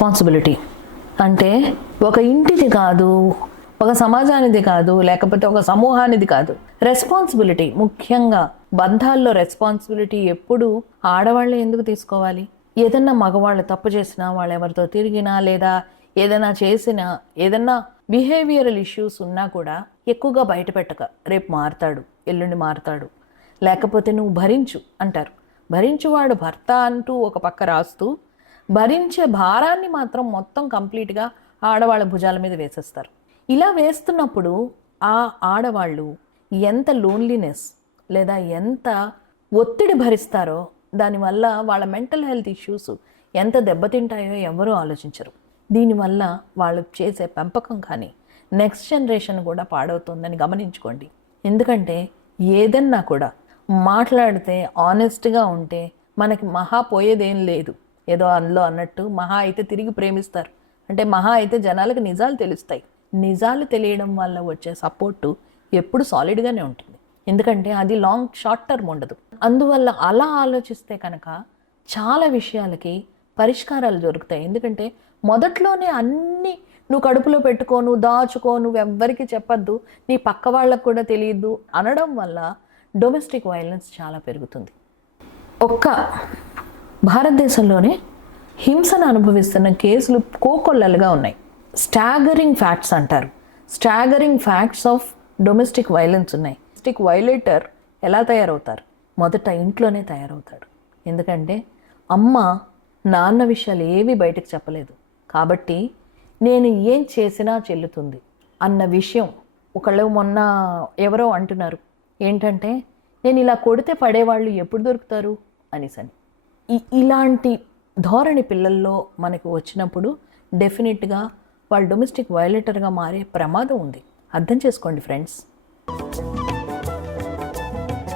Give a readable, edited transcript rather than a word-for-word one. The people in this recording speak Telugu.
రెస్పాన్సిబిలిటీ అంటే ఒక ఇంటిది కాదు, ఒక సమాజానిది కాదు, లేకపోతే ఒక సమూహానిది కాదు. రెస్పాన్సిబిలిటీ, ముఖ్యంగా బంధాల్లో రెస్పాన్సిబిలిటీ ఎప్పుడు ఆడవాళ్ళే ఎందుకు తీసుకోవాలి? ఏదన్నా మగవాళ్ళు తప్పు చేసినా, వాళ్ళు ఎవరితో తిరిగినా, లేదా ఏదైనా చేసినా, ఏదన్నా బిహేవియరల్ ఇష్యూస్ ఉన్నా కూడా ఎక్కువగా బయట పెట్టక, రేపు మారుతాడు, ఎల్లుండి మారుతాడు, లేకపోతే నువ్వు భరించు అంటారు. భరించువాడు భర్త అంటూ ఒక పక్క రాస్తూ, భరించే భారాన్ని మాత్రం మొత్తం కంప్లీట్గా ఆడవాళ్ళ భుజాల మీద వేసేస్తారు. ఇలా వేస్తున్నప్పుడు ఆ ఆడవాళ్ళు ఎంత లోన్లీనెస్ లేదా ఎంత ఒత్తిడి భరిస్తారో, దానివల్ల వాళ్ళ మెంటల్ హెల్త్ ఇష్యూస్ ఎంత దెబ్బతింటాయో ఎవరూ ఆలోచించరు. దీనివల్ల వాళ్ళు చేసే పెంపకం కానీ నెక్స్ట్ జనరేషన్ కూడా పాడవుతుందని గమనించుకోండి. ఎందుకంటే ఏదన్నా కూడా మాట్లాడితే ఆనెస్ట్గా ఉంటే మనకి మహా పోయేదేం లేదు. ఏదో అందులో అన్నట్టు మహా అయితే తిరిగి ప్రేమిస్తారు, అంటే మహా అయితే జనాలకు నిజాలు తెలుస్తాయి. నిజాలు తెలియడం వల్ల వచ్చే సపోర్టు ఎప్పుడు సాలిడ్గానే ఉంటుంది, ఎందుకంటే అది షార్ట్ టర్మ్ ఉండదు. అందువల్ల అలా ఆలోచిస్తే కనుక చాలా విషయాలకి పరిష్కారాలు దొరుకుతాయి. ఎందుకంటే మొదట్లోనే అన్నీ నువ్వు కడుపులో పెట్టుకో, నువ్వు దాచుకో, నువ్వు ఎవ్వరికి చెప్పద్దు, నీ పక్క వాళ్ళకు కూడా తెలియదు అనడం వల్ల డొమెస్టిక్ వైలెన్స్ చాలా పెరుగుతుంది. ఒక్క భారతదేశంలోనే హింసను అనుభవిస్తున్న కేసులు కోకొల్లలుగా ఉన్నాయి. స్టాగరింగ్ ఫ్యాక్ట్స్ అంటారు. Staggering facts of domestic violence ఉన్నాయి. డొమెస్టిక్ వైలేటర్ ఎలా తయారవుతారు? మొదట ఇంట్లోనే తయారవుతాడు. ఎందుకంటే అమ్మ నాన్న విషయాలు ఏవి బయటకు చెప్పలేదు కాబట్టి నేను ఏం చేసినా చెల్లుతుంది అన్న విషయం. ఒకళ్ళు మొన్న ఎవరో అంటున్నారు ఏంటంటే, నేను ఇలా కొడితే పడేవాళ్ళు ఎప్పుడు దొరుకుతారు అనేసని. ఇలాంటి ధోరణి పిల్లల్లో మనకు వచ్చినప్పుడు డెఫినెట్గా వాళ్ళు డొమెస్టిక్ వైలేటర్గా మారే ప్రమాదం ఉంది. అర్థం చేసుకోండి ఫ్రెండ్స్.